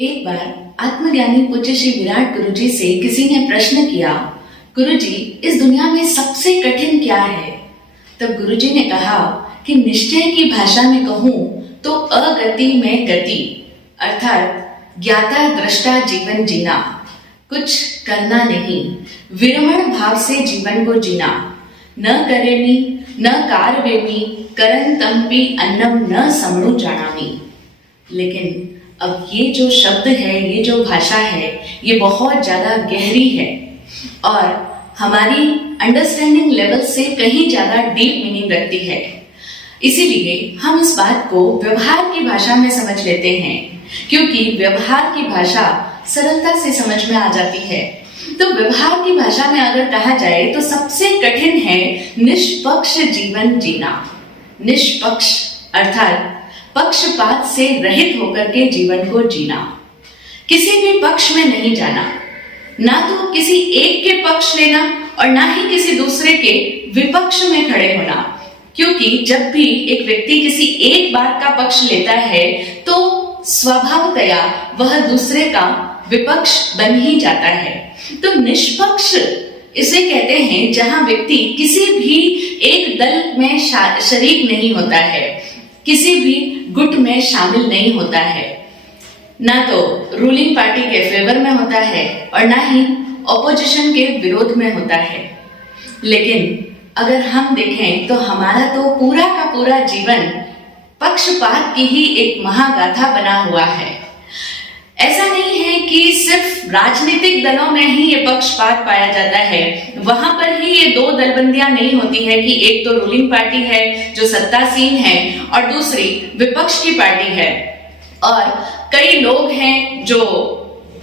एक बार आत्मज्ञानी पूज्य श्री विराट गुरुजी से किसी ने प्रश्न किया, गुरुजी, इस दुनिया में सबसे कठिन क्या है? तब गुरुजी ने कहा कि निश्चय की भाषा में कहूं तो अगति में गति, अर्थात ज्ञाता दृष्टा जीवन जीना, कुछ करना नहीं, विरमण भाव से जीवन को जीना। न करेमी न कारवेमी करन तंपी अन्नम न समणु जानामी। लेकिन अब ये जो शब्द है, ये जो भाषा है, ये बहुत ज्यादा गहरी है और हमारी अंडरस्टैंडिंग लेवल से कहीं ज्यादा डीप मीनिंग रखती है। इसीलिए हम इस बात को व्यवहार की भाषा में समझ लेते हैं, क्योंकि व्यवहार की भाषा सरलता से समझ में आ जाती है। तो व्यवहार की भाषा में अगर कहा जाए तो सबसे कठिन है निष्पक्ष जीवन जीना। निष्पक्ष अर्थात पक्षपात से रहित होकर के जीवन को जीना, किसी भी पक्ष में नहीं जाना, ना तो किसी एक के पक्ष लेना और ना ही किसी दूसरे के विपक्ष में खड़े होना, क्योंकि जब भी एक व्यक्ति किसी एक बात का पक्ष लेता है तो स्वभावतया वह दूसरे का विपक्ष बन ही जाता है। तो निष्पक्ष इसे कहते हैं जहां व्यक्ति किसी भी एक दल में शरीक नहीं होता है, किसी भी गुट में शामिल नहीं होता है, ना तो रूलिंग पार्टी के फेवर में होता है और ना ही ऑपोजिशन के विरोध में होता है। लेकिन अगर हम देखें तो हमारा तो पूरा का पूरा जीवन पक्षपात की ही एक महागाथा बना हुआ है। ऐसा नहीं है कि सिर्फ राजनीतिक दलों में ही ये पक्षपात पाया जाता है, वहां पर ही ये दो दलबंदियां नहीं होती है कि एक तो रूलिंग पार्टी है जो सत्तासीन है और दूसरी विपक्ष की पार्टी है। और कई लोग हैं जो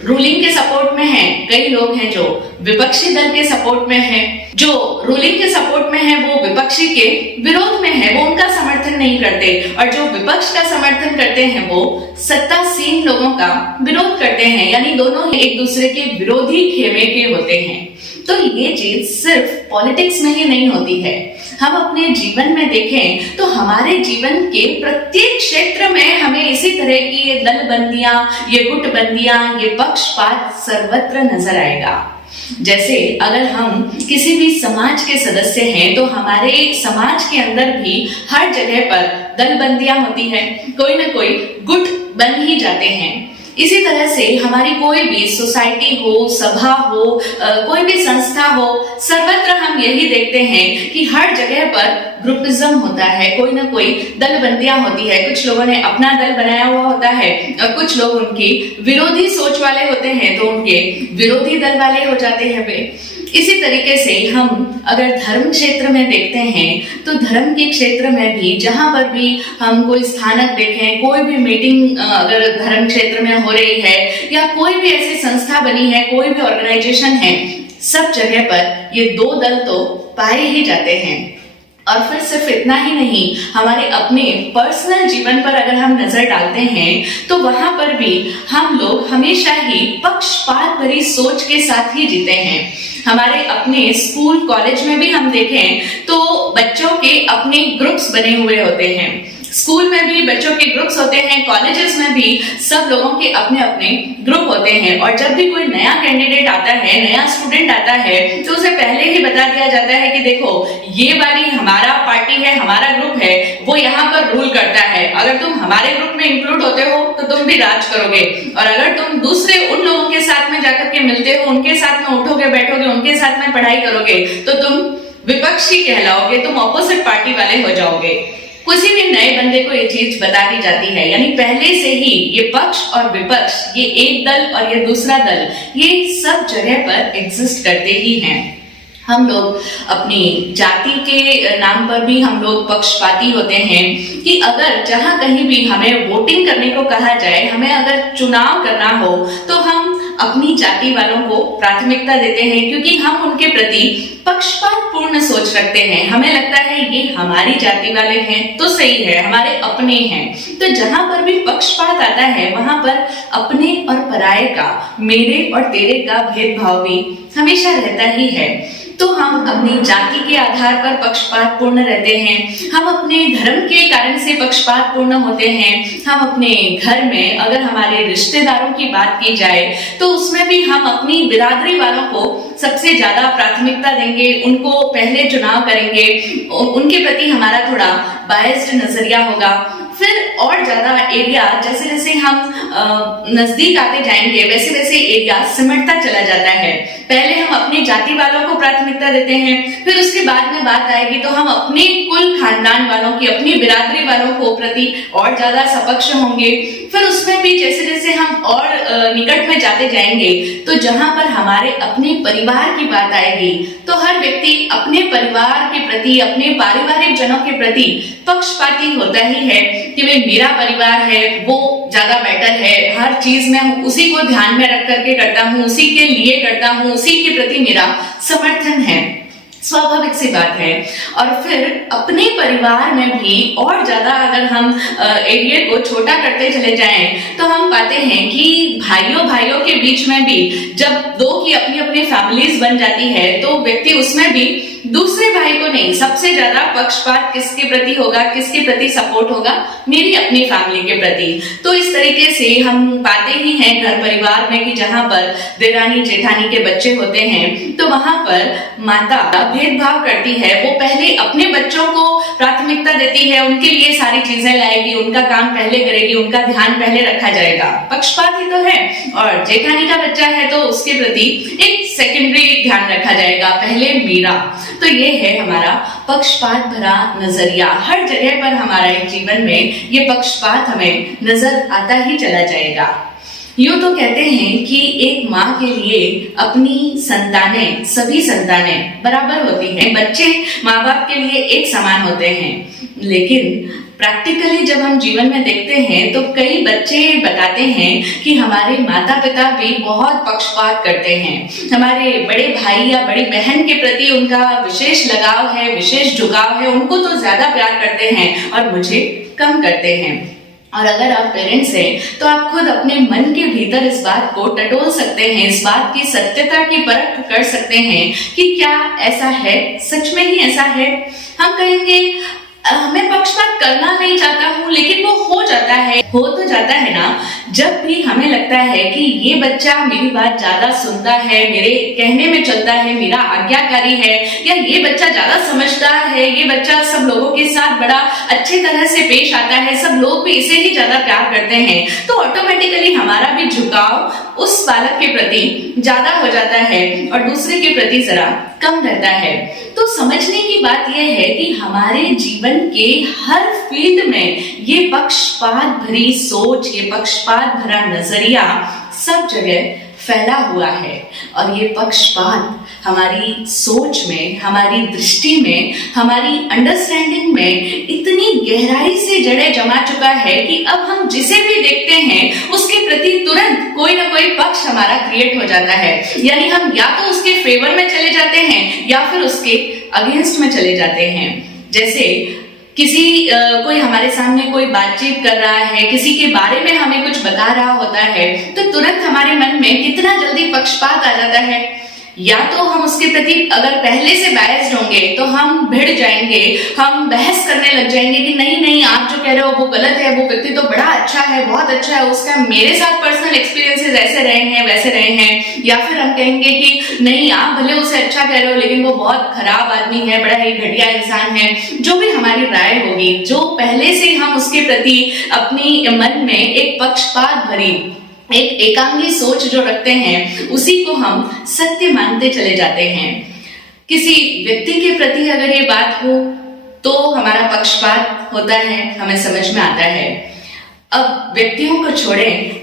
रूलिंग के सपोर्ट में हैं, कई लोग हैं जो विपक्षी दल के सपोर्ट में हैं। जो रूलिंग के सपोर्ट में है वो विपक्षी के विरोध में है, वो उनका समर्थन नहीं करते, और जो विपक्ष का समर्थन करते हैं वो सत्तासीन लोगों का विरोध करते हैं, यानी दोनों एक दूसरे के विरोधी खेमे के होते हैं। तो ये चीज सिर्फ पॉलिटिक्स में ही नहीं होती है, हम अपने जीवन में देखें तो हमारे जीवन के प्रत्येक क्षेत्र में हमें इसी तरह की ये दलबंदियां, ये गुटबंदियां, ये पक्षपात सर्वत्र नजर आएगा। जैसे अगर हम किसी भी समाज के सदस्य हैं तो हमारे समाज के अंदर भी हर जगह पर दलबंदियां होती हैं, कोई ना कोई गुट बन ही जाते हैं। इसी तरह से हमारी कोई भी सोसाइटी हो, सभा हो, कोई भी संस्था हो, सर्वत्र हम यही देखते हैं कि हर जगह पर ग्रुपिज्म होता है, कोई ना कोई दलबंदियां होती है। कुछ लोगों ने अपना दल बनाया हुआ होता है और कुछ लोग उनकी विरोधी सोच वाले होते हैं तो उनके विरोधी दल वाले हो जाते हैं वे। इसी तरीके से हम अगर धर्म क्षेत्र में देखते हैं तो धर्म के क्षेत्र में भी जहां पर भी हम कोई स्थानक देखें, कोई भी मीटिंग अगर धर्म क्षेत्र में हो रही है या कोई भी ऐसी संस्था बनी है, कोई भी ऑर्गेनाइजेशन है, सब जगह पर ये दो दल तो पाए ही जाते हैं। और फिर सिर्फ इतना ही नहीं, हमारे अपने पर्सनल जीवन पर अगर हम नजर डालते हैं तो वहां पर भी हम लोग हमेशा ही पक्षपात भरी सोच के साथ ही जीते हैं। हमारे अपने स्कूल कॉलेज में भी हम देखें तो बच्चों के अपने ग्रुप्स बने हुए होते हैं, स्कूल में भी बच्चों के ग्रुप्स होते हैं, कॉलेजेस में भी सब लोगों के अपने अपने ग्रुप होते हैं। और जब भी कोई नया कैंडिडेट आता है, नया स्टूडेंट आता है तो उसे पहले ही बता दिया जाता है कि देखो ये वाली हमारा पार्टी है, हमारा ग्रुप है, वो यहाँ पर रूल करता है। अगर तुम हमारे ग्रुप में इंक्लूड होते हो तो तुम भी राज करोगे, और अगर तुम दूसरे उन लोगों के साथ में जाकर के मिलते हो, उनके साथ में उठोगे बैठोगे, उनके साथ में पढ़ाई करोगे तो तुम विपक्षी कहलाओगे, तुम ऑपोजिट पार्टी वाले हो जाओगे। किसी भी नए बंदे को ये चीज बता दी जाती है, यानी पहले से ही ये पक्ष और विपक्ष, ये एक दल और ये दूसरा दल, ये सब जगह पर एग्जिस्ट करते ही हैं। हम लोग अपनी जाति के नाम पर भी हम लोग पक्षपाती होते हैं कि अगर जहां कहीं भी हमें वोटिंग करने को कहा जाए, हमें अगर चुनाव करना हो तो हम अपनी जाति वालों को प्राथमिकता देते हैं, क्योंकि हम उनके प्रति पक्षपात पूर्ण सोच रखते हैं। हमें लगता है ये हमारी जाति वाले हैं तो सही है, हमारे अपने हैं। तो जहां पर भी पक्षपात आता है वहां पर अपने और पराये का, मेरे और तेरे का भेदभाव भी हमेशा रहता ही है। तो हम अपनी जाति के आधार पर पक्षपात पूर्ण रहते हैं, हम अपने धर्म के कारण से पक्षपात पूर्ण होते हैं, हम अपने घर में अगर हमारे रिश्तेदारों की बात की जाए तो उसमें भी हम अपनी बिरादरी वालों को सबसे ज्यादा प्राथमिकता देंगे, उनको पहले चुनाव करेंगे, उनके प्रति हमारा थोड़ा बायस्ड नजरिया होगा। फिर और ज्यादा एरिया जैसे जैसे हम नजदीक आते जाएंगे वैसे वैसे एरिया सिमटता चला जाता है। पहले हम अपनी जाति वालों को प्राथमिकता देते हैं, फिर उसके बाद में बात आएगी तो हम अपने कुल खानदान वालों की, अपनी बिरादरी वालों को प्रति और ज्यादा सपक्ष होंगे। फिर उसमें भी जैसे जैसे हम और निकट में जाते जाएंगे तो जहां पर हमारे अपने परिवार की बात आएगी तो हर व्यक्ति अपने परिवार के प्रति, अपने पारिवारिक जनों के प्रति पक्षपाती होता ही है कि वे मेरा परिवार है वो ज्यादा बेटर है, हर चीज मैं उसी को ध्यान में रख करके करता हूँ, उसी के लिए करता हूँ, उसी के प्रति मेरा समर्थन है। स्वाभाविक सी बात है। और फिर अपने परिवार में भी और ज्यादा अगर हम एरिया को छोटा करते चले जाएं तो हम पाते हैं कि भाइयों भाइयों के बीच में भी जब दो की अपनी अपनी फैमिलीज बन जाती है तो व्यक्ति उसमें भी दूसरे भाई को नहीं, सबसे ज्यादा पक्षपात किसके प्रति होगा, किसके प्रति सपोर्ट होगा, मेरी अपनी फैमिली के प्रति। तो इस तरीके से हम पाते ही हैं घर परिवार में कि जहां पर देरानी जेठानी के बच्चे होते हैं तो वहां पर माता भेदभाव करती है, वो पहले अपने बच्चों को प्राथमिकता देती है, उनके लिए सारी चीजें लाएगी, उनका काम पहले करेगी, उनका ध्यान पहले रखा जाएगा। पक्षपात ही तो है। और जेठानी का बच्चा है तो उसके प्रति एक सेकेंडरी ध्यान रखा जाएगा, पहले मेरा। तो ये है हमारा पक्षपात भरा नजरिया। हर जगह पर हमारे जीवन में ये पक्षपात हमें नजर आता ही चला जाएगा। यूं तो कहते हैं कि एक माँ के लिए अपनी संतानें, सभी संतानें बराबर होती हैं, बच्चे माँ बाप के लिए एक समान होते हैं। लेकिन प्रैक्टिकली जब हम जीवन में देखते हैं तो कई बच्चे बताते हैं कि हमारे माता पिता भी बहुत पक्षपात करते हैं, हमारे बड़े भाई या बड़ी बहन के प्रति उनका विशेष लगाव है, विशेष झुकाव है, उनको तो ज्यादा प्यार करते हैं और मुझे कम करते हैं। और अगर आप पेरेंट्स हैं तो आप खुद अपने मन के भीतर इस बात को टटोल सकते हैं, इस बात की सत्यता की परख कर सकते हैं कि क्या ऐसा है, सच में ही ऐसा है। हम कहेंगे मैं पक्षपात करना नहीं चाहता हूँ लेकिन वो हो जाता है। हो तो जाता है ना, जब भी हमें लगता है कि ये बच्चा मेरी बात ज्यादा सुनता है, मेरे कहने में चलता है, मेरा आज्ञाकारी है, या ये बच्चा ज्यादा समझदार है, ये बच्चा सब लोगों के साथ बड़ा अच्छे तरह से पेश आता है, सब लोग भी इसे ही ज्यादा प्यार करते हैं, तो ऑटोमेटिकली हमारा भी झुकाव उस बालक के प्रति ज्यादा हो जाता है और दूसरे के प्रति जरा कम रहता है। तो समझने की बात यह है कि हमारे जीवन के हर फील्ड में ये पक्षपात भरी सोच, ये पक्षपात भरा नजरिया सब जगह फैला हुआ है। और ये पक्षपात हमारी सोच में, हमारी दृष्टि में, हमारी अंडरस्टैंडिंग में इतनी गहराई से जड़ें जमा चुका है कि अब हम जिसे भी देखते हैं उसके प्रति तुरंत कोई ना कोई पक्ष हमारा क्रिएट हो जाता है। यानी हम या तो उसके फेवर में चले जाते हैं या फिर उसके अगेंस्ट में चले जाते हैं। जैसे कोई हमारे सामने कोई बातचीत कर रहा है, किसी के बारे में हमें कुछ बता रहा होता है तो तुरंत हमारे मन में कितना जल्दी पक्षपात आ जाता है। या तो हम उसके प्रति अगर पहले से बायस्ड होंगे तो हम भिड़ जाएंगे, हम बहस करने लग जाएंगे कि नहीं नहीं आप जो कह रहे हो वो गलत है, वो व्यक्ति तो बड़ा अच्छा है, बहुत अच्छा है, उसका मेरे साथ पर्सनल एक्सपीरियंसेस ऐसे रहे हैं वैसे रहे हैं। या फिर हम कहेंगे कि नहीं आप भले उसे अच्छा कह रहे हो लेकिन वो बहुत खराब आदमी है, बड़ा ही घटिया इंसान है। जो भी हमारी राय होगी, जो पहले से हम उसके प्रति अपनी मन में एक पक्षपात भरी, एक एकांगी सोच जो रखते हैं उसी को हम सत्य मानते चले जाते हैं। किसी व्यक्ति के प्रति अगर ये बात हो तो हमारा पक्षपात होता है, हमें समझ में आता है। अब व्यक्तियों को छोड़ें,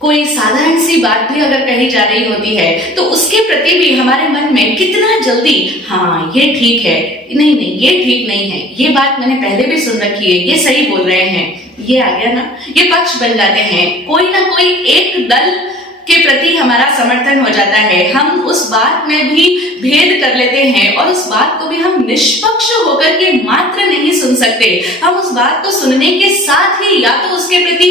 कोई साधारण सी बात भी अगर कही जा रही होती है तो उसके प्रति भी हमारे मन में कितना जल्दी हाँ ये ठीक है, नहीं नहीं ये ठीक नहीं है, ये बात मैंने पहले भी सुन रखी है, ये सही बोल रहे हैं, ये आ गया ना, ये पक्ष बन जाते हैं। कोई ना कोई एक दल के प्रति हमारा समर्थन हो जाता है, हम उस बात में भी भेद कर लेते हैं और उस बात को भी हम निष्पक्ष होकर के मात्र नहीं सुन सकते, हम उस बात को सुनने के साथ ही या तो उसके प्रति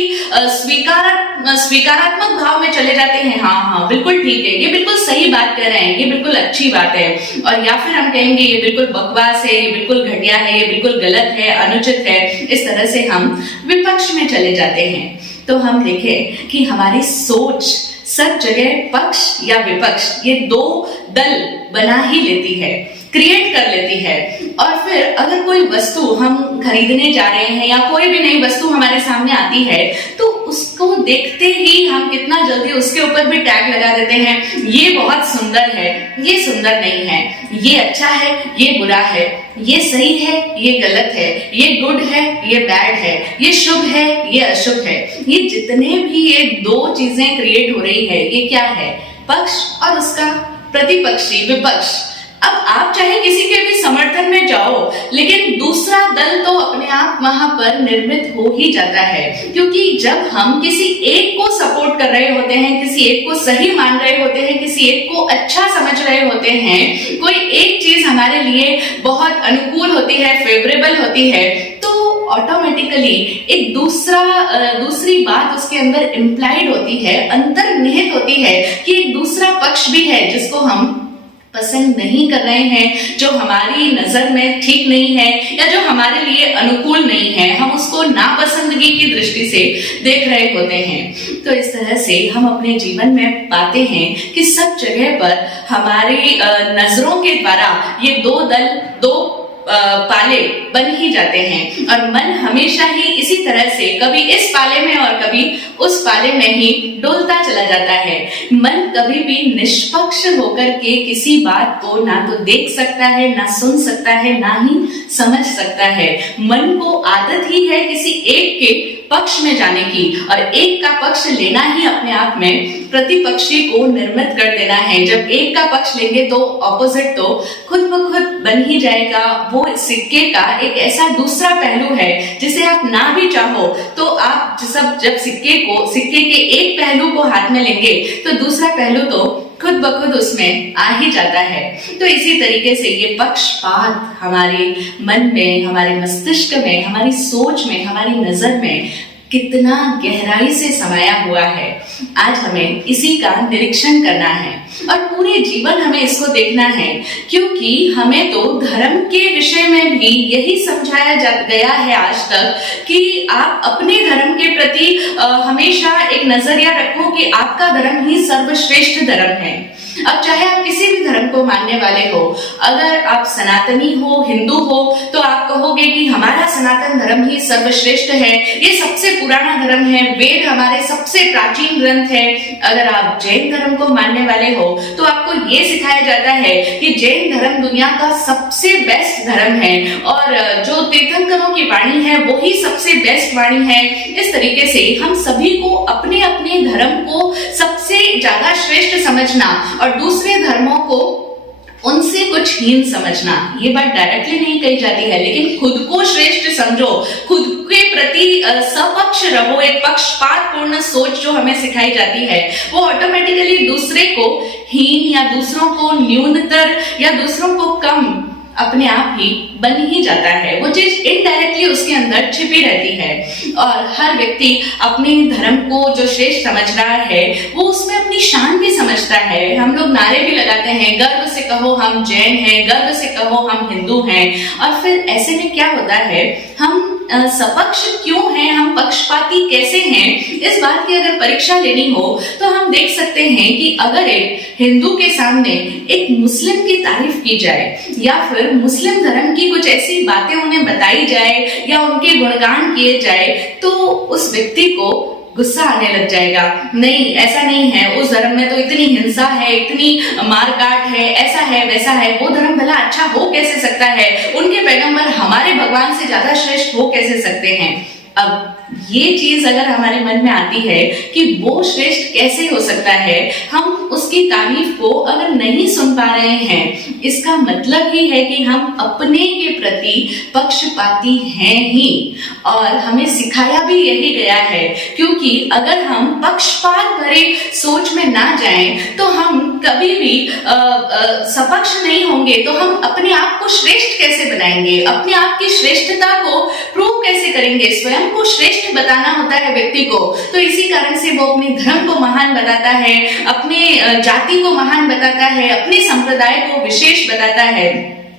स्वीकारात्मक भाव में चले जाते हैं, हाँ हाँ बिल्कुल ठीक है, ये बिल्कुल सही बात कर रहे हैं, ये बिल्कुल अच्छी बात है, और या फिर हम कहेंगे ये बिल्कुल बकवास है, ये बिल्कुल घटिया है, ये बिल्कुल गलत है, अनुचित है। इस तरह से हम विपक्ष में चले जाते हैं। तो हम देखें कि हमारी सोच सब जगह पक्ष या विपक्ष ये दो दल बना ही लेती है, क्रिएट कर लेती है। और फिर अगर कोई वस्तु हम खरीदने जा रहे हैं या कोई भी नई वस्तु हमारे सामने आती है तो उसको देखते ही हम कितना जल्दी उसके ऊपर भी टैग लगा देते हैं, ये बहुत सुंदर है, ये सुंदर नहीं है, ये अच्छा है, ये बुरा है, ये सही है, ये गलत है, ये गुड है, ये बैड है, ये शुभ है, ये अशुभ है। ये जितने भी ये दो चीजें क्रिएट हो रही है, ये क्या है? पक्ष और उसका प्रतिपक्षी विपक्ष। अब आप चाहे किसी के भी समर्थन में जाओ, लेकिन दूसरा दल तो अपने आप वहां पर निर्मित हो ही जाता है, क्योंकि जब हम किसी एक को सपोर्ट कर रहे होते हैं, किसी एक को सही मान रहे होते हैं, किसी एक को अच्छा समझ रहे होते हैं, कोई एक चीज हमारे लिए बहुत अनुकूल होती है, फेवरेबल होती है, तो ऑटोमेटिकली एक दूसरी बात उसके अंदर इम्प्लाइड होती है, अंतर्निहित होती है कि एक दूसरा पक्ष भी है जिसको हम पसंद नहीं कर रहे हैं, जो हमारी नजर में ठीक नहीं है या जो हमारे लिए अनुकूल नहीं है, हम उसको नापसंदगी की दृष्टि से देख रहे होते हैं। तो इस तरह से हम अपने जीवन में पाते हैं कि सब जगह पर हमारी नजरों के द्वारा ये दो दल, दो पाले बन ही जाते हैं, और मन हमेशा ही इसी तरह से कभी इस पाले में और कभी उस पाले में ही डोलता चला जाता है। मन कभी भी निष्पक्ष होकर के किसी बात को ना तो देख सकता है, ना सुन सकता है, ना ही समझ सकता है। मन को आदत ही है किसी एक के पक्ष में जाने की, और एक का पक्ष लेना ही अपने आप में प्रतिपक्षी को निर्मित कर देना है। जब एक का पक्ष लेंगे तो ऑपोजिट तो खुद ब खुद बन ही जाएगा। वो सिक्के का एक ऐसा दूसरा पहलू है जिसे आप ना भी चाहो तो आप जब सिक्के के एक पहलू को हाथ में लेंगे तो दूसरा पहलू तो खुद ब खुद उसमें आ ही जाता है। तो इसी तरीके से ये पक्षपात हमारे मन में, हमारे मस्तिष्क में, हमारी सोच में, हमारी नजर में कितना गहराई से समाया हुआ है। आज हमें इसी का निरीक्षण करना है और पूरे जीवन हमें इसको देखना है, क्योंकि हमें तो धर्म के विषय में भी यही समझाया गया है आज तक कि आप अपने धर्म के प्रति हमेशा एक नजरिया रखो कि आपका धर्म ही सर्वश्रेष्ठ धर्म है। अब चाहे आप किसी भी धर्म को मानने वाले हो, अगर आप सनातनी हो, हिंदू हो, तो आप कहोगे कि हमारा सनातन धर्म ही सर्वश्रेष्ठ है, ये सबसे पुराना धर्म है, वेद हमारे सबसे प्राचीन ग्रंथ है। अगर आप जैन धर्म को मानने वाले हो तो आपको ये सिखाया जाता है कि जैन धर्म दुनिया का सबसे बेस्ट धर्म है और जो तीर्थंकरों की वाणी है वो ही सबसे बेस्ट वाणी है। इस तरीके से हम सभी को अपने अपने धर्म को सबसे ज्यादा श्रेष्ठ समझना और दूसरे धर्मों को उनसे कुछ हीन समझना, ये बात डायरेक्टली नहीं कही जाती है, लेकिन खुद को श्रेष्ठ समझो, खुद के प्रति सपक्ष रहो। एक पक्षपात पूर्ण सोच जो हमें सिखाई जाती है वो ऑटोमेटिकली दूसरे को हीन या दूसरों को न्यूनतर या दूसरों को कम अपने आप ही बन ही जाता है। वो चीज इनडायरेक्टली उसके अंदर छिपी रहती है और हर व्यक्ति अपने धर्म को जो श्रेष्ठ समझ रहा है वो उसमें अपनी शान भी समझता है। हम लोग नारे भी लगाते हैं, गर्व से कहो हम जैन हैं, गर्व से कहो हम हिंदू हैं, और फिर ऐसे में क्या होता है, हम सपक्ष क्यों हैं, हम पक्षपाती कैसे हैं, इस बात की अगर परीक्षा लेनी हो तो हम देख सकते हैं कि अगर एक हिंदू के सामने एक मुस्लिम की तारीफ की जाए या फिर मुस्लिम धर्म की कुछ ऐसी बातें उन्हें बताई जाए या उनके गुणगान किए जाए तो उस व्यक्ति को गुस्सा आने लग जाएगा। नहीं, ऐसा नहीं है, उस धर्म में तो इतनी हिंसा है, इतनी मारकाट है, ऐसा है वैसा है, वो धर्म भला अच्छा हो कैसे सकता है, उनके पैगंबर हमारे भगवान से ज्यादा श्रेष्ठ हो कैसे सकते हैं। अब ये चीज अगर हमारे मन में आती है कि वो श्रेष्ठ कैसे हो सकता है, हम उसकी तारीफ को अगर नहीं सुन पा रहे हैं, इसका मतलब ही है कि हम अपने के प्रति पक्षपाती हैं ही। और हमें सिखाया भी यही गया है, क्योंकि अगर हम पक्षपात भरे सोच में ना जाएं तो हम कभी भी सपक्ष नहीं होंगे। तो हम अपने आप को श्रेष्ठ कैसे बनाएंगे, अपने आप की श्रेष्ठता को प्रूव कैसे करेंगे? स्वयं को श्रेष्ठ बताना होता है व्यक्ति को। तो इसी कारण से वो अपने धर्म को महान बताता है, अपने जाति को महान बताता है, अपने संप्रदाय को विशेष बताता है,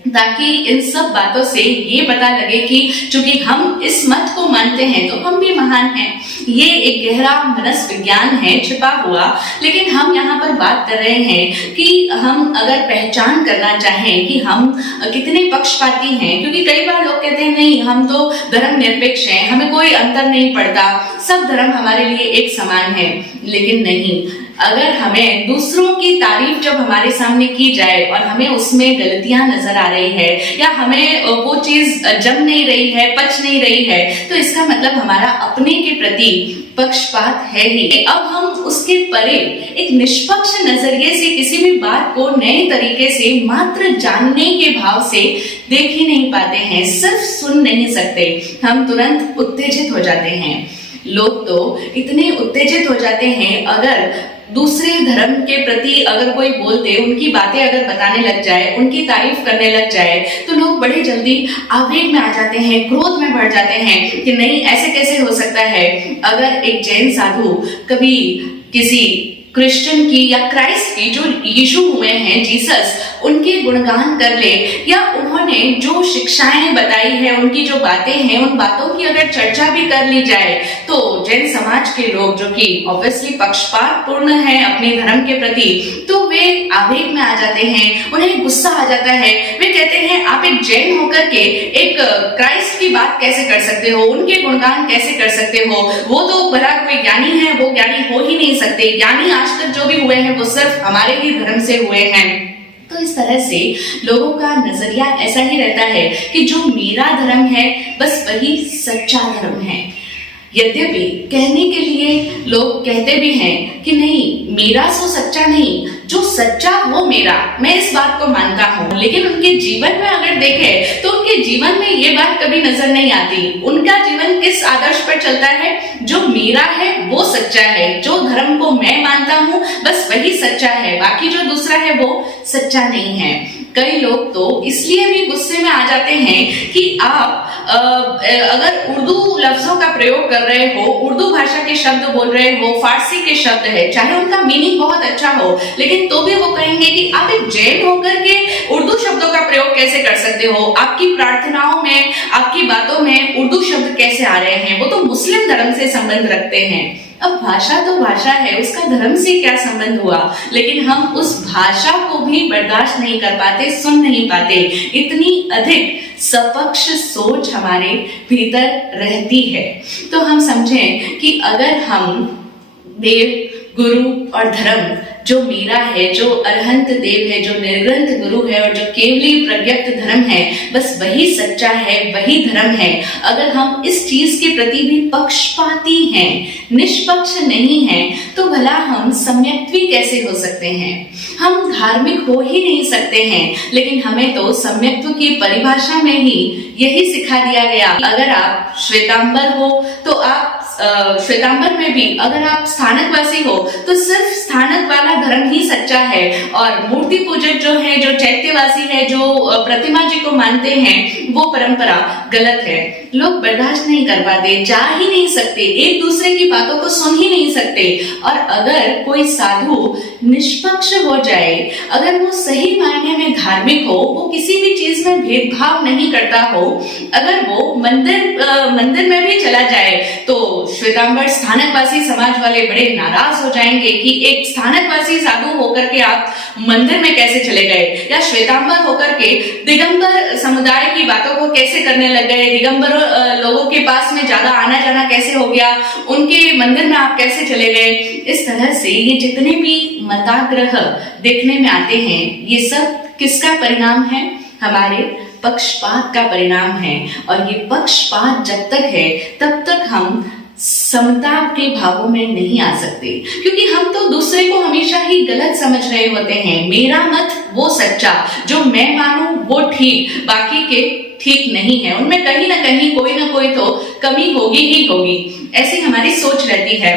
ताकि इन सब बातों से ये पता लगे कि चूंकि हम इस मत को मानते हैं तो हम भी महान हैं। ये एक गहरा मनस्विज्ञान है छिपा हुआ। लेकिन हम यहाँ पर बात कर रहे हैं कि हम अगर पहचान करना चाहें कि हम कितने पक्षपाती हैं, क्योंकि कई बार लोग कहते हैं नहीं हम तो धर्म निरपेक्ष हैं, हमें कोई अंतर नहीं पड़ता, सब धर्म हमारे लिए एक समान है। लेकिन नहीं, अगर हमें दूसरों की तारीफ जब हमारे सामने की जाए और हमें उसमें गलतियां नजर आ रही है या हमें वो चीज जम नहीं रही है, पच नहीं रही है, तो इसका मतलब हमारा अपने के प्रति पक्षपात है ही। अब हम उसके परे एक निष्पक्ष नजरिए से किसी भी बात को नए तरीके से मात्र जानने के भाव से देख ही नहीं पाते हैं, सिर्फ सुन नहीं सकते, हम तुरंत उत्तेजित हो जाते हैं। लोग तो इतने उत्तेजित हो जाते हैं, अगर दूसरे धर्म के प्रति अगर कोई बोल दे, उनकी बातें अगर बताने लग जाए, उनकी तारीफ करने लग जाए, तो लोग बड़े जल्दी आवेग में आ जाते हैं, क्रोध में बढ़ जाते हैं कि नहीं ऐसे कैसे हो सकता है। अगर एक जैन साधु कभी किसी क्रिश्चियन की या क्राइस्ट की, जो यीशु हुए हैं, जीसस, उनके गुणगान कर ले या उन्होंने जो शिक्षाएं बताई है, उनकी जो बातें हैं, उन बातों की अगर चर्चा भी कर ली जाए, तो जैन समाज के लोग जो कि ऑब्वियसली पक्षपात पूर्ण है अपने धर्म के प्रति, तो वे आवेग में आ जाते हैं, उन्हें गुस्सा आ जाता है। वे कहते हैं आप एक जैन होकर के एक क्राइस्ट की बात कैसे कर सकते हो, उनके गुणगान कैसे कर सकते हो, वो तो भला कोई ज्ञानी है, वो ज्ञानी हो ही नहीं सकते, ज्ञानी आज तक जो भी हुए हैं वो सिर्फ हमारे ही धर्म से हुए हैं। तो इस तरह से लोगों का नजरिया ऐसा ही रहता है कि जो मेरा धर्म है बस वही सच्चा धर्म है। यद्यपि कहने के लिए लोग कहते भी हैं कि नहीं, मेरा सो सच्चा नहीं, जो सच्चा वो मेरा, मैं इस बात को मानता हूँ। लेकिन उनके जीवन में अगर देखें तो उनके जीवन में ये बात कभी नजर नहीं आती। उनका जीवन किस आदर्श पर चलता है? जो मेरा है वो सच्चा है, जो धर्म को मैं मानता हूँ बस वही सच्चा है, बाकी जो दूसरा है वो सच्चा नहीं है। कई लोग तो इसलिए भी गुस्से में आ जाते हैं कि आप अगर उर्दू लफ्जों का प्रयोग कर रहे हो, उर्दू भाषा के शब्द बोल रहे हो, फारसी के शब्द है, चाहे उनका मीनिंग बहुत अच्छा हो, लेकिन तो भी वो कहेंगे कि आप एक जैन होकर के उर्दू शब्दों का प्रयोग कैसे कर सकते हो, आपकी प्रार्थनाओं में, आपकी बातों में उर्दू शब्द कैसे आ रहे हैं, वो तो मुस्लिम धर्म से संबंध रखते हैं। अब भाषा तो भाषा है, उसका धर्म से क्या संबंध हुआ? लेकिन हम उस भाषा को भी बर्दाश्त नहीं कर पाते, सुन नहीं पाते, इतनी अधिक सपक्ष सोच हमारे भीतर रहती है। तो हम समझें कि अगर हम देव, गुरु और धर्म, जो मेरा है, जो अरहंत देव है, जो निर्ग्रंथ गुरु है और जो केवली प्रज्ञप्त धर्म है, बस वही सच्चा है, वही धर्म है। अगर हम इस चीज के प्रति भी पक्षपाती हैं, निष्पक्ष नहीं हैं, तो भला हम सम्यक्त्वी कैसे हो सकते हैं? हम धार्मिक हो ही नहीं सकते हैं। लेकिन हमें तो सम्यक्त्व की परिभाषा में ही यही सिखा दिया गया। अगर आप श्वेतांबर हो तो आप श्वेतांबर में भी अगर आप स्थानकवासी हो तो सिर्फ स्थानक वाला धर्म ही सच्चा है, और मूर्ति पूजक जो है, जो चैत्यवासी है, जो प्रतिमा जी को मानते हैं, वो परंपरा गलत है। लोग बर्दाश्त नहीं कर पाते, जा ही नहीं सकते, एक दूसरे की बातों को सुन ही नहीं सकते। और अगर कोई साधु निष्पक्ष हो जाए, अगर वो सही मायने में धार्मिक हो, वो किसी भी चीज में भेदभाव नहीं करता हो, अगर वो मंदिर में भी चला जाए तो श्वेतांबर स्थानकवासी समाज वाले बड़े नाराज हो जाएंगे कि एक स्थानकवासी साधु होकर के आप मंदिर में कैसे चले गए, या श्वेतांबर होकर के दिगंबर समुदाय की बातों को कैसे करने लग गए, दिगंबर लोगों के पास में ज्यादा आना जाना कैसे हो गया, उनके मंदिर में आप कैसे चले गए। इस तरह से ये जितने भी मताग्रह देखने में आते हैं, ये सब किसका परिणाम है? हमारे पक्षपात का परिणाम है, और ये पक्षपात जब तक है तब तक हम समता के भावों में नहीं आ सकते, क्योंकि हम तो दूसरे को हमेशा ही गलत समझ रहे होते हैं। मेरा मत वो सच्चा, जो मैं मानूं वो ठीक, बाकी के ठीक नहीं है। उनमें कहीं ना कहीं कोई ना कोई तो कमी होगी ही होगी, ऐसी हमारी सोच रहती है।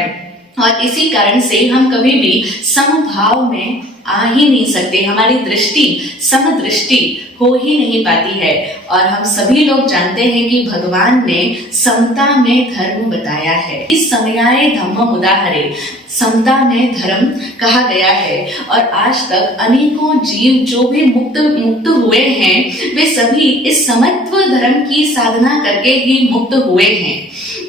और इसी कारण से हम कभी भी समभाव में आ ही नहीं सकते, हमारी दृष्टि समदृष्टि हो ही नहीं पाती है। और हम सभी लोग जानते हैं कि भगवान ने समता में धर्म बताया है। इस समयाय धम्मम उदाहरे, समता में धर्म कहा गया है। और आज तक अनेकों जीव जो भी मुक्त हुए हैं, वे सभी इस समत्व धर्म की साधना करके ही मुक्त हुए हैं।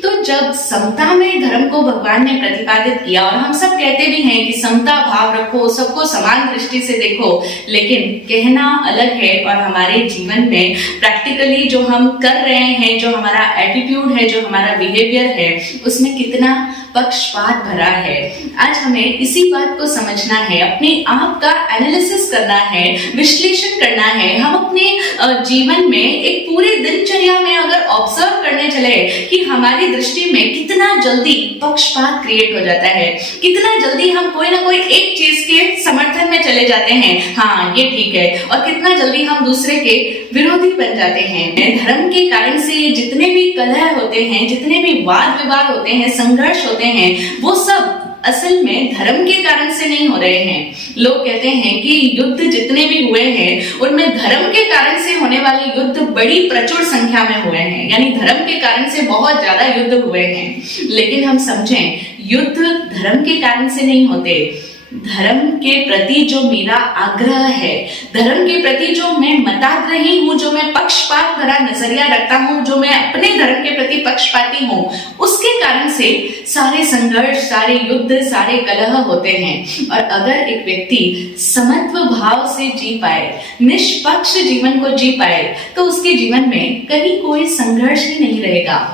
तो जब समता में धर्म को भगवान ने प्रतिपादित किया, और हम सब कहते भी हैं कि समता भाव रखो, सबको समान दृष्टि से देखो, लेकिन कहना अलग है और हमारे जीवन में प्रैक्टिकली जो हम कर रहे हैं, जो हमारा एटीट्यूड है, जो हमारा बिहेवियर है, उसमें कितना पक्षपात भरा है। आज हमें इसी बात को समझना है, अपने आप का एनालिसिस करना है, विश्लेषण करना है। हम अपने जीवन में एक पूरे दिनचर्या में अगर ऑब्जर्व करने चले कि हमारी दृष्टि में कितना जल्दी पक्षपात क्रिएट हो जाता है, कितना जल्दी हम कोई ना कोई एक चीज के समर्थन में चले जाते हैं, हाँ ये ठीक है, और कितना जल्दी हम दूसरे के विरोधी बन जाते हैं। धर्म के कारण से जितने भी कलह होते हैं, जितने भी वाद विवाद होते हैं, संघर्ष होते हैं, वो सब असल में धर्म के कारण से नहीं हो रहे हैं। लोग कहते हैं कि युद्ध जितने भी हुए हैं, उनमें धर्म के कारण से होने वाले युद्ध बड़ी प्रचुर संख्या में हुए हैं, यानी धर्म के कारण से बहुत ज्यादा युद्ध हुए हैं। लेकिन हम समझें, युद्ध धर्म के कारण से नहीं होते। धर्म के प्रति जो मेरा आग्रह है, धर्म के प्रति जो मैं मताग्रही हूं, जो मैं पक्षपात भरा नजरिया रखता हूं, जो मैं अपने धर्म के प्रति पक्षपाती हूं, उसके कारण से सारे संघर्ष, सारे युद्ध, सारे कलह होते हैं। और अगर एक व्यक्ति समत्व भाव से जी पाए, निष्पक्ष जीवन को जी पाए, तो उसके जीवन में कहीं कोई संघर्ष ही नहीं रहेगा,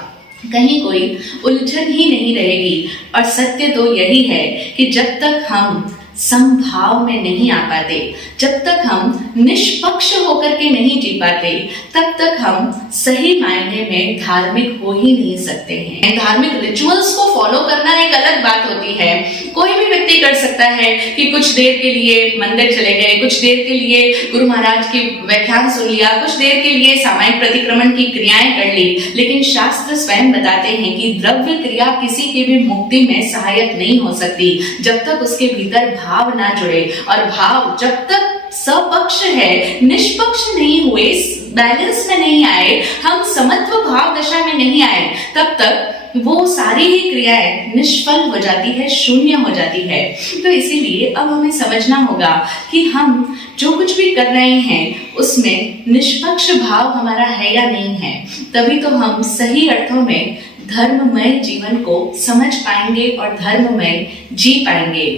कहीं कोई उलझन ही नहीं रहेगी। और सत्य तो यही है कि जब तक हम समभाव में नहीं आ पाते, जब तक हम निष्पक्ष होकर के नहीं जी पाते, तब तक हम सही मायने में धार्मिक हो ही नहीं सकते हैं। धार्मिक रिचुअल्स को फॉलो करना एक अलग बात होती है। कोई भी व्यक्ति कर सकता है कि कुछ देर के लिए मंदिर चले गए, कुछ देर के लिए गुरु महाराज की व्याख्यान सुन लिया, कुछ देर के लिए सामायिक प्रतिक्रमण की क्रियाएं कर ली। लेकिन शास्त्र स्वयं बताते हैं कि द्रव्य क्रिया किसी की भी मुक्ति में सहायक नहीं हो सकती जब तक उसके भीतर भाव ना जुड़े। और भाव जब तक सपक्ष है, निष्पक्ष नहीं हुए, बैलेंस में नहीं आए, हम समत्व भाव दशा में नहीं आए, तब तक वो सारी ही क्रियाएं निष्फल हो जाती है, शून्य हो जाती है। तो इसीलिए अब हमें समझना होगा कि हम जो कुछ भी कर रहे हैं उसमें निष्पक्ष भाव हमारा है या नहीं है, तभी तो हम सही अर्थों में धर्ममय जीवन को समझ पाएंगे और धर्ममय जी पाएंगे।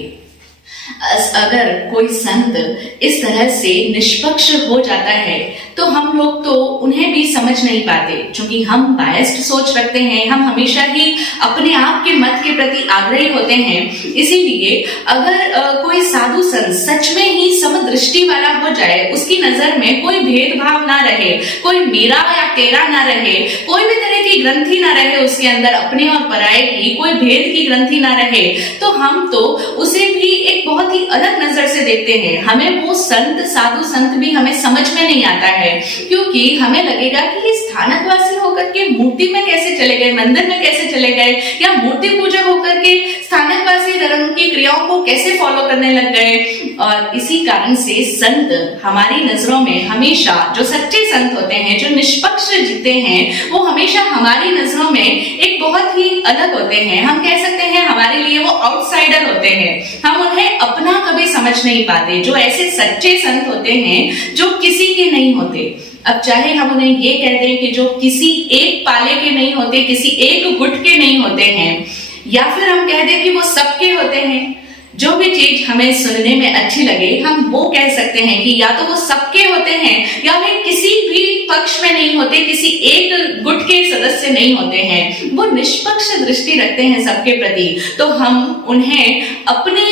अगर कोई संत इस तरह से निष्पक्ष हो जाता है तो हम लोग तो उन्हें भी समझ नहीं पाते, क्योंकि हम बायस्ड सोच रखते हैं, हम हमेशा ही अपने आप के मत के प्रति आग्रही होते हैं। इसीलिए अगर कोई साधु संत सच में ही समदृष्टि वाला हो जाए, उसकी नजर में कोई भेदभाव ना रहे, कोई मेरा या तेरा ना रहे, कोई भी तरह की ग्रंथि ना रहे उसके अंदर, अपने और पराये की कोई भेद की ग्रंथि ना रहे, तो हम तो उसे भी एक बहुत ही अलग नजर से देखते हैं। हमें वो संत, साधु संत भी हमें समझ में नहीं आता है, क्योंकि हमें लगेगा कि ये स्थानकवासी होकर के मूर्ति में कैसे चले गए, मंदिर में कैसे चले गए, या मूर्ति पूजक होकर के स्थानकवासी धर्म की क्रियाओं को कैसे फॉलो करने लग गए। और इसी कारण से संत हमारी नजरों में हमेशा, जो सच्चे संत होते हैं, जो निष्पक्ष जीते हैं, वो हमेशा हमारी नजरों में एक बहुत ही अलग होते हैं। हम कह सकते हैं हमारे लिए वो आउटसाइडर होते हैं, हम उन्हें अपना कभी समझ नहीं पाते। जो ऐसे सच्चे संत होते हैं जो किसी के नहीं होते, अब चाहे हम उन्हें ये कह दें कि जो किसी एक पाले के नहीं होते, किसी एक गुट के नहीं होते हैं, या फिर हम कह दें कि वो सबके होते हैं, जो भी चीज हमें सुनने में अच्छी लगे हम वो कह सकते हैं कि या तो वो सबके होते हैं या वे किसी भी पक्ष में नहीं होते, किसी एक गुट के सदस्य नहीं होते हैं, वो निष्पक्ष दृष्टि रखते हैं सबके प्रति। तो हम उन्हें अपने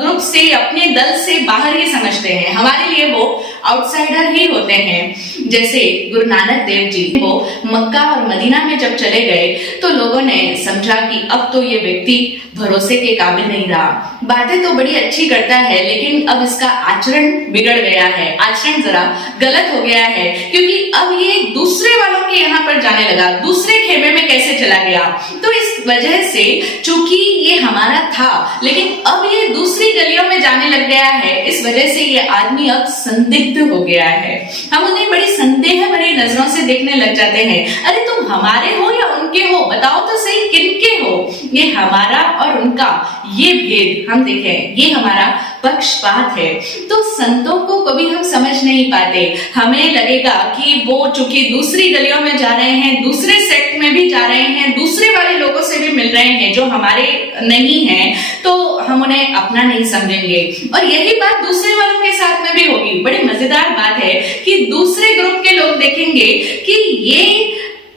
ग्रुप से, अपने दल से बाहर ही समझते हैं, हमारे लिए वो आउटसाइडर ही होते हैं। जैसे गुरु नानक देव जी वो मक्का और मदीना में जब चले गए तो लोगों ने समझा कि अब तो ये व्यक्ति भरोसे के काबिल नहीं रहा, बातें तो बड़ी अच्छी करता है लेकिन अब इसका आचरण बिगड़ गया है, आचरण जरा गलत हो गया है, क्योंकि अब ये दूसरे वालों के यहाँ पर जाने लगा, दूसरे खेमे में कैसे चला गया। तो इस वजह से चूंकि ये हमारा था लेकिन अब ये दूसरी गलियों में जाने लग गया है, इस वजह से ये आदमी अब संदिग्ध हो गया है। हम उन्हें बड़ी संदेह भरी नजरों से देखने लग जाते हैं। अरे तुम हमारे हो या उनके हो, बताओ तो सही किनके हो। ये हमारा और उनका ये भेद हम देखें, ये हमारा पक्षपात है। तो संतों को कभी हम समझ नहीं पाते। हमें लगेगा कि वो चूंकि दूसरी गलियों में जा रहे हैं, दूसरे सेक्ट में भी जा रहे हैं, दूसरे वाले लोगों से भी मिल रहे हैं जो हमारे नहीं हैं, तो हम उन्हें अपना नहीं समझेंगे। और यही बात दूसरे वालों के साथ में भी होगी। बड़ी मजेदार बात है कि दूसरे ग्रुप के लोग देखेंगे कि ये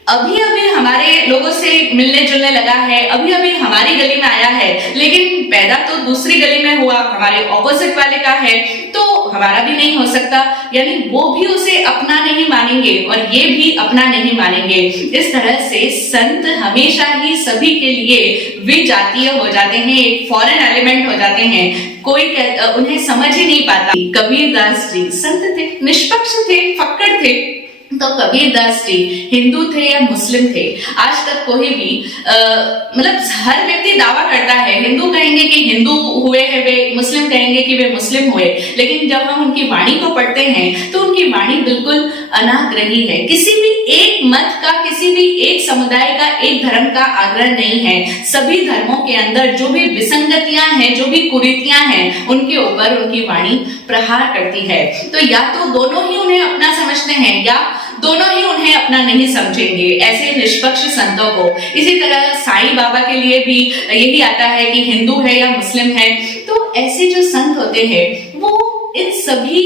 अभी अभी हमारे लोगों से मिलने जुलने लगा है, अभी अभी हमारी गली में आया है, लेकिन पैदा तो दूसरी गली में हुआ, हमारे ऑपोजिट वाले का है, तो हमारा भी नहीं हो सकता। यानी वो भी उसे अपना नहीं मानेंगे और ये भी अपना नहीं मानेंगे। इस तरह से संत हमेशा ही सभी के लिए विजातीय हो जाते हैं, एक फॉरेन एलिमेंट हो जाते हैं। कोई उन्हें समझ ही नहीं पाता। कबीरदास जी संत थे, निष्पक्ष थे, फक्कड़ थे। तो कबीरदास जी हिंदू थे या मुस्लिम थे, आज तक कोई भी मतलब हर व्यक्ति दावा करता है, हिंदू कहेंगे कि हिंदू हुए हैं वे, मुस्लिम कहेंगे कि वे मुस्लिम हुए, लेकिन जब हम उनकी वाणी को पढ़ते हैं तो उनकी वाणी बिल्कुल अनाग्रही है। किसी भी एक मत का, किसी भी एक समुदाय का, एक धर्म का आग्रह नहीं है। सभी धर्मों के अंदर जो भी विसंगतियां हैं, जो भी कुरीतियां हैं, उनके ऊपर उनकी वाणी प्रहार करती है। तो या तो दोनों ही उन्हें अपना समझते हैं या दोनों ही उन्हें अपना नहीं समझेंगे, ऐसे निष्पक्ष संतों को। इसी तरह साईं बाबा के लिए भी यही आता है कि हिंदू है या मुस्लिम है। तो ऐसे जो संत होते हैं वो इन सभी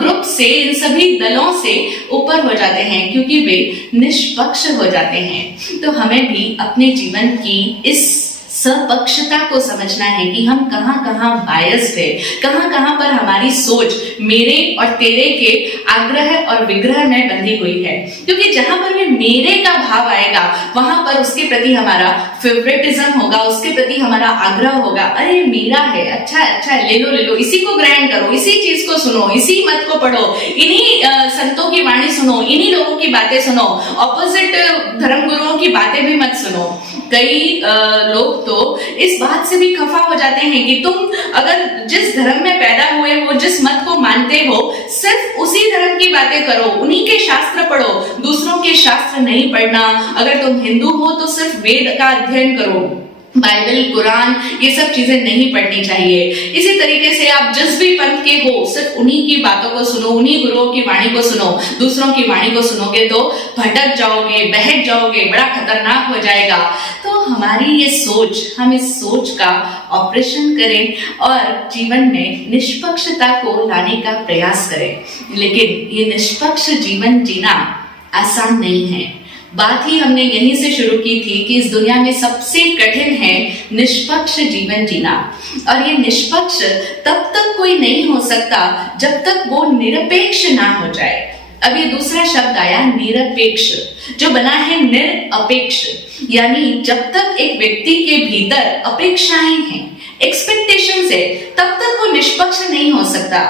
ग्रुप से, इन सभी दलों से ऊपर हो जाते हैं, क्योंकि वे निष्पक्ष हो जाते हैं। तो हमें भी अपने जीवन की इस सपक्षता को समझना है कि हम कहां कहां बायस्ड है, कहां कहां पर हमारी सोच मेरे और तेरे के आग्रह और विग्रह में बंधी हुई है। क्योंकि जहां पर भी मेरे का भाव आएगा वहां पर उसके प्रति हमारा फेवरेटिज्म होगा, उसके प्रति हमारा आग्रह होगा। अरे मेरा है, अच्छा अच्छा ले लो, इसी को ग्रहण करो, इसी चीज को सुनो, इसी मत को पढ़ो, इन्हीं संतों की वाणी सुनो, इन्हीं लोगों की बातें सुनो, ऑपोजिट धर्म गुरुओं की बातें भी मत सुनो। कई लोग तो इस बात से भी खफा हो जाते हैं कि तुम अगर जिस धर्म में पैदा हुए हो, जिस मत को मानते हो, सिर्फ उसी धर्म की बातें करो, उन्हीं के शास्त्र पढ़ो, दूसरों के शास्त्र नहीं पढ़ना। अगर तुम हिंदू हो तो सिर्फ वेद का अध्ययन करो, बाइबल, कुरान, ये सब चीजें नहीं पढ़नी चाहिए। इसी तरीके से आप जिस भी पंथ के हो, सिर्फ उन्हीं की बातों को सुनो, उन्हीं गुरुओं की वाणी को सुनो। दूसरों की वाणी को सुनोगे तो भटक जाओगे, बहक जाओगे, बड़ा खतरनाक हो जाएगा। तो हमारी ये सोच, हम इस सोच का ऑपरेशन करें और जीवन में निष्पक्षता को लाने का प्रयास करें। लेकिन ये निष्पक्ष जीवन जीना आसान नहीं है। बात ही हमने यहीं से शुरू की थी कि इस दुनिया में सबसे कठिन है निष्पक्ष जीवन जीना। और ये निष्पक्ष तब तक कोई नहीं हो सकता जब तक वो निरपेक्ष ना हो जाए। अब ये दूसरा शब्द आया निरपेक्ष, जो बना है निरपेक्ष, यानी जब तक एक व्यक्ति के भीतर अपेक्षाएं हैं, एक्सपेक्टेशंस है, तब तक वो निष्पक्ष नहीं हो सकता।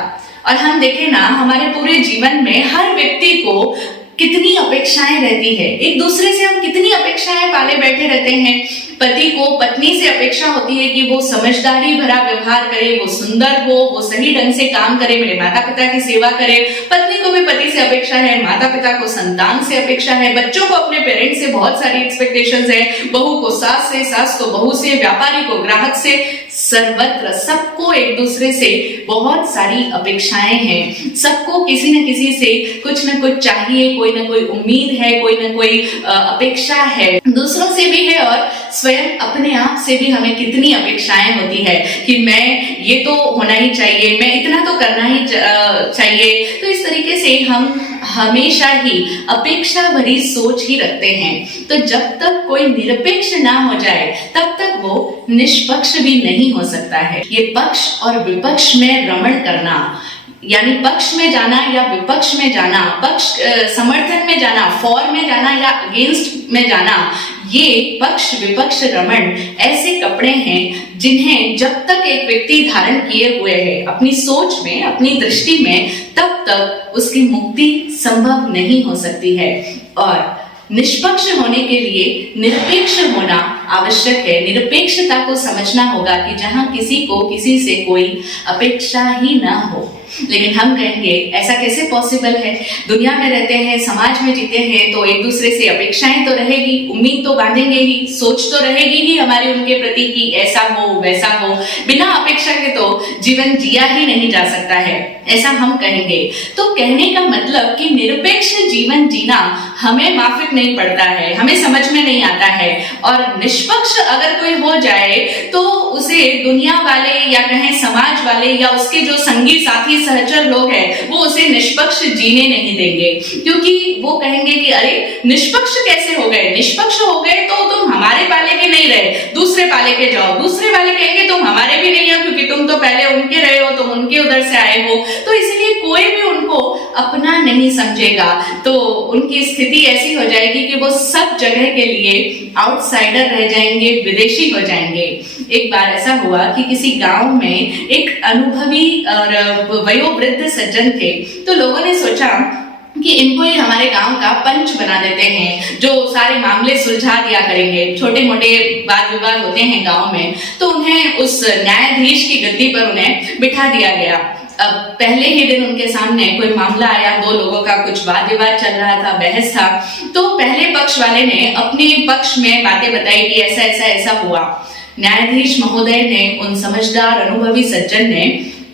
और हम देखें ना, हमारे पूरे जीवन में हर व्यक्ति को कितनी अपेक्षाएं रहती है, एक दूसरे से हम कितनी अपेक्षाएं पाले बैठे रहते हैं। पति को पत्नी से अपेक्षा होती है कि वो समझदारी भरा व्यवहार करे, वो सुंदर हो, वो सही ढंग से काम करे, मेरे माता पिता की सेवा करे। पत्नी को भी पति से अपेक्षा है, माता पिता को संतान से अपेक्षा है, बच्चों को अपने पेरेंट्स से बहुत सारी एक्सपेक्टेशंस है, बहू को सास से, सास को बहू से, व्यापारी को ग्राहक से, सर्वत्र सबको एक दूसरे से बहुत सारी अपेक्षाएं हैं। सबको किसी न किसी से कुछ न कुछ चाहिए, कोई न कोई उम्मीद है, कोई न कोई अपेक्षा है, दूसरों से भी है और स्वयं अपने आप से भी हमें कितनी अपेक्षाएं होती है कि मैं ये तो होना ही चाहिए, मैं इतना तो करना ही चाहिए। तो इस तरीके से हम हमेशा ही अपेक्षा भरी सोच ही रखते हैं। तो जब तक कोई निरपेक्ष ना हो जाए तब तक वो निष्पक्ष भी नहीं हो सकता है। ये पक्ष और विपक्ष में रमण करना, यानी पक्ष में जाना या विपक्ष में जाना, पक्ष समर्थन में जाना, फॉर में जाना या अगेंस्ट में जाना, ये पक्ष विपक्ष रमण ऐसे कपड़े हैं जिन्हें जब तक एक व्यक्ति धारण किए हुए है अपनी सोच में, अपनी दृष्टि में, तब तक उसकी मुक्ति संभव नहीं हो सकती है। और निष्पक्ष होने के लिए निरपेक्ष होना आवश्यक है। निरपेक्षता को समझना होगा कि जहां किसी को किसी से कोई अपेक्षा ही ना हो। लेकिन हम कहेंगे ऐसा कैसे पॉसिबल है? दुनिया में रहते हैं, समाज में जीते हैं, तो एक दूसरे से अपेक्षाएं तो रहेगी, उम्मीद तो बांधेंगे ही, सोच तो रहेगी ही हमारी उनके प्रति कि ऐसा हो वैसा हो। बिना अपेक्षा के तो जीवन जिया ही नहीं जा सकता है, ऐसा हम कहेंगे। तो कहने का मतलब कि निरपेक्ष जीवन जीना हमें माफिक नहीं पड़ता है, हमें समझ में नहीं आता है। और निष्पक्ष अगर कोई हो जाए तो उसे दुनिया वाले या कहें समाज वाले या उसके जो संगी साथी सहचर लोग हैं वो उसे निष्पक्ष जीने नहीं देंगे, क्योंकि वो कहेंगे कि अरे निष्पक्ष कैसे हो गए? निष्पक्ष हो गए तो तुम हमारे पाले के नहीं रहे, दूसरे पाले के जाओ। दूसरे वाले कहेंगे तुम हमारे भी नहीं हो क्योंकि तुम तो पहले उनके रहे हो, तुम उनके उधर से आए हो। तो इसलिए कोई भी उनको अपना नहीं समझेगा। तो उनकी स्थिति ऐसी हो जाएगी कि वो सब जगह के लिए आउटसाइडर रह जाएंगे, विदेशी हो जाएंगे। एक बार ऐसा हुआ कि किसी गांव में एक अनुभवी और वयोवृद्ध सज्जन थे। तो लोगों ने सोचा कि इनको ही हमारे गांव का पंच बना देते हैं, जो सारे मामले सुलझा दिया करेंगे। छोटे मोटे वाद विवाद होते हैं गांव में, तो उन्हें उस न्यायाधीश की गद्दी पर उन्हें बिठा दिया गया। अब पहले ही दिन उनके सामने कोई मामला आया, दो लोगों का कुछ वाद विवाद चल रहा था, बहस था। तो पहले पक्ष वाले ने अपने पक्ष में बातें बताई कि ऐसा ऐसा ऐसा हुआ। न्यायाधीश महोदय ने, उन समझदार अनुभवी सज्जन ने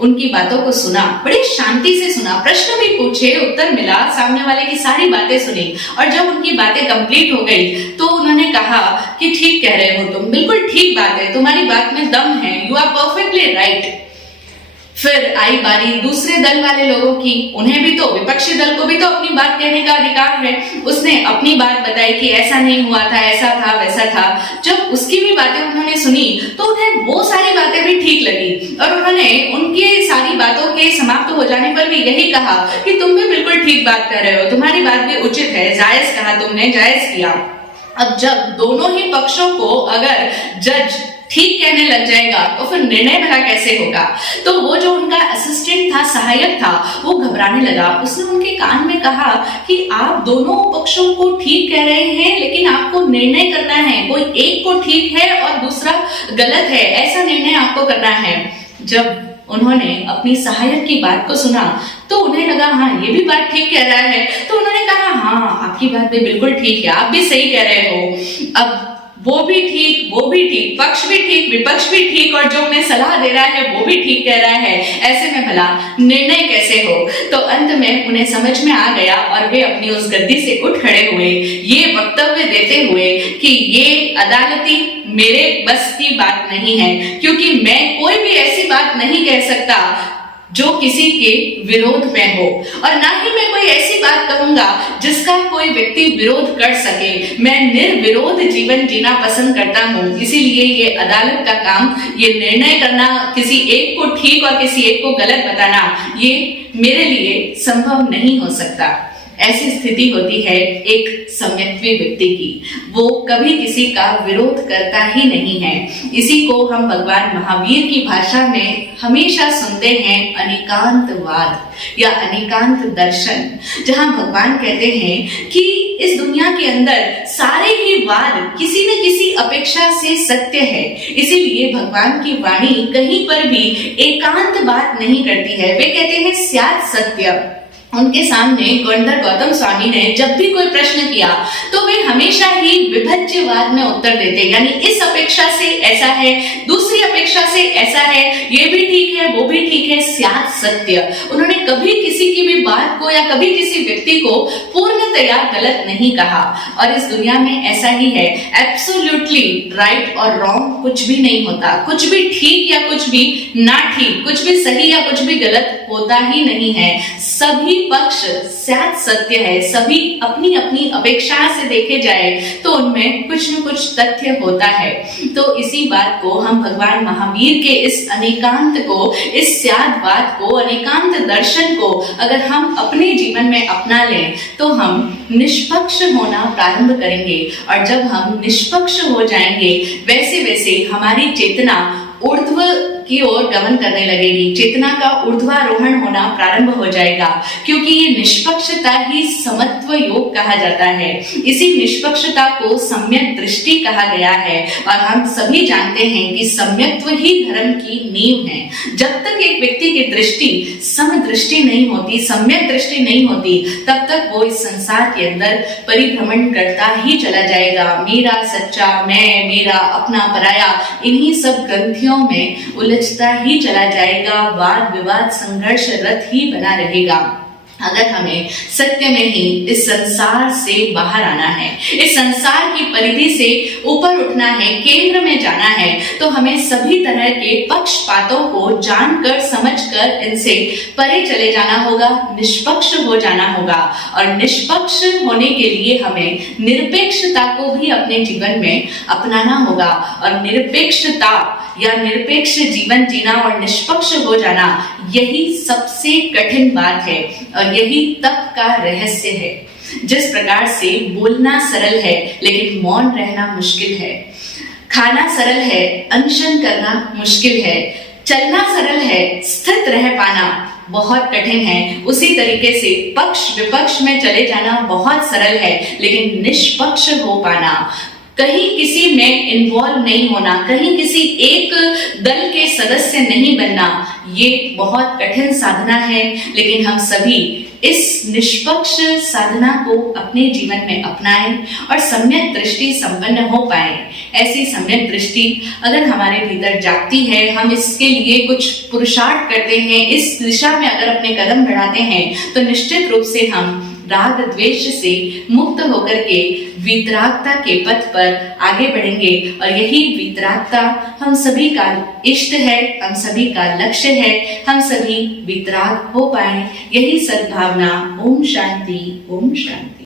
उनकी बातों को सुना, बड़ी शांति से सुना, प्रश्न भी पूछे, उत्तर मिला, सामने वाले की सारी बातें सुनी। और जब उनकी बातें कंप्लीट हो गई तो उन्होंने कहा कि ठीक कह रहे हो तुम, बिल्कुल ठीक बात है, तुम्हारी बात में दम है, यू आर परफेक्टली राइट। फिर आई बारी दूसरे दल वाले लोगों की। उन्हें भी तो, विपक्षी दल को भी तो अपनी बात कहने का अधिकार है। उसने अपनी बात बताई कि ऐसा नहीं हुआ था, ऐसा था, वैसा था। जब उसकी भी बातें उन्होंने सुनी तो उन्हें वो सारी बातें भी ठीक लगी और उन्होंने उनकी सारी बातों के समाप्त हो जाने पर भी यही कहा कि तुम भी बिल्कुल ठीक बात कर रहे हो, तुम्हारी बात भी उचित है, जायज कहा तुमने, जायज किया। अब जब दोनों ही पक्षों को अगर जज ठीक कहने लग जाएगा तो फिर निर्णय भला कैसे होगा? तो वो जो उनका असिस्टेंट था, सहायक था, वो घबराने लगा। उसने उनके कान में कहा कि आप दोनों पक्षों को ठीक कह रहे हैं, लेकिन आपको निर्णय करना है, कोई एक को ठीक है और दूसरा गलत है, ऐसा निर्णय आपको करना है। जब उन्होंने अपनी सहायक की बात को सुना तो उन्हें लगा हाँ ये भी बात ठीक कह रहा है। तो उन्होंने कहा हाँ आपकी बात भी बिल्कुल ठीक है, आप भी सही कह रहे हो। अब वो भी ठीक, वो भी ठीक, पक्ष भी ठीक, विपक्ष भी ठीक, और जो उन्हें सलाह दे रहा है वो भी ठीक कह रहा है। ऐसे में भला निर्णय कैसे हो? तो अंत में उन्हें समझ में आ गया और वे अपनी उस गद्दी से उठ खड़े हुए, ये वक्तव्य देते हुए कि ये अदालती मेरे बस की बात नहीं है, क्योंकि मैं कोई भी ऐसी बात नहीं कह सकता जो किसी के विरोध में हो, और ना ही मैं कोई ऐसी बात कहूंगा जिसका कोई व्यक्ति विरोध कर सके। मैं निर्विरोध जीवन जीना पसंद करता हूं, इसीलिए ये अदालत का काम, ये निर्णय करना, किसी एक को ठीक और किसी एक को गलत बताना, ये मेरे लिए संभव नहीं हो सकता। ऐसी स्थिति होती है एक सम्यक्त्वी व्यक्ति की, वो कभी किसी का विरोध करता ही नहीं है। इसी को हम भगवान महावीर की भाषा में हमेशा सुनते हैं अनेकांतवाद या अनेकांत दर्शन, जहां भगवान कहते हैं कि इस दुनिया के अंदर सारे ही वाद किसी न किसी अपेक्षा से सत्य है। इसीलिए भगवान की वाणी कहीं पर भी एकांत बात नहीं करती है। वे कहते हैं स्यात् सत्य। उनके सामने गणधर गौतम स्वामी ने जब भी कोई प्रश्न किया तो वे हमेशा ही विभज्यवाद में उत्तर देते, यानी इस अपेक्षा से ऐसा है, दूसरी अपेक्षा से ऐसा है, ये भी ठीक है, वो भी ठीक है, स्यात् सत्य। उन्होंने कभी किसी की भी बात को या कभी किसी व्यक्ति को पूर्णतया गलत नहीं कहा। और इस दुनिया में ऐसा ही है, एब्सोल्युटली राइट और रॉन्ग कुछ भी नहीं होता, कुछ भी ठीक या कुछ भी ना ठीक, कुछ भी सही या कुछ भी गलत होता ही नहीं है। सभी पक्ष शायद सत्य है, सभी अपनी अपनी अपेक्षा से देखे जाए तो उनमें कुछ न कुछ तथ्य होता है। तो इसी बात को हम भगवान महावीर के इस अनेकांत को, इस स्यादवाद को, अनेकांत दर्शन को अगर हम अपने जीवन में अपना लें तो हम निष्पक्ष होना प्रारंभ करेंगे। और जब हम निष्पक्ष हो जाएंगे वैसे वैसे हमारी चेतना ऊर्ध्व की ओर गमन करने लगेगी, चेतना का ऊर्ध्वारोहण होना प्रारंभ हो जाएगा, क्योंकि ये निष्पक्षता ही समत्व योग कहा जाता है। इसी निष्पक्षता को सम्यक दृष्टि कहा गया है और हम सभी जानते हैं कि सम्यक्त्व ही धर्म की नींव है। जब तक एक व्यक्ति की दृष्टि समदृष्टि नहीं होती, सम्यक दृष्टि नहीं होती, तब तक वो इस संसार के अंदर परिभ्रमण करता ही चला जाएगा। मेरा सच्चा, मैं, मेरा, अपना, पराया, इन्हीं सब ग्रंथियों में उलझता ही चला जाएगा, वाद विवाद संघर्ष रत ही बना रहेगा। अगर हमें सत्य में ही इस संसार से बाहर आना है, इस संसार की परिधि से ऊपर उठना है, केंद्र में जाना है, तो हमें सभी तरह के पक्षपातों को जानकर समझकर इनसे परे चले जाना होगा, निष्पक्ष हो जाना होगा। और निष्पक्ष होने के लिए हमें निरपेक्षता को भी अपने जीवन में अपनाना होगा। और निरपेक्षता या निरपेक्ष जीवन जीना और निष्पक्ष हो जाना, यही सबसे कठिन बात है और यही तप का रहस्य है। जिस प्रकार से बोलना सरल है लेकिन मौन रहना मुश्किल है, खाना सरल है, अनशन करना मुश्किल है, चलना सरल है, स्थित रह पाना बहुत कठिन है, उसी तरीके से पक्ष विपक्ष में चले जाना बहुत सरल है, लेकिन निष्पक्ष हो पाना, कहीं किसी में इन्वॉल्व नहीं होना, कहीं किसी एक दल के सदस्य नहीं बनना, ये बहुत कठिन साधना है। लेकिन हम सभी इस निष्पक्ष साधना को अपने जीवन में अपनाएं और सम्यक दृष्टि संपन्न हो पाए। ऐसी सम्यक दृष्टि अगर हमारे भीतर जागती है, हम इसके लिए कुछ पुरुषार्थ करते हैं, इस दिशा में अगर अपने कदम बढ़ाते हैं, तो निश्चित रूप से हम राग द्वेष से मुक्त होकर के वीतरागता के पथ पर आगे बढ़ेंगे। और यही वीतरागता हम सभी का इष्ट है, हम सभी का लक्ष्य है, हम सभी वीतराग हो पाए। यही सद्भावना। ओम शांति, ओम शांति।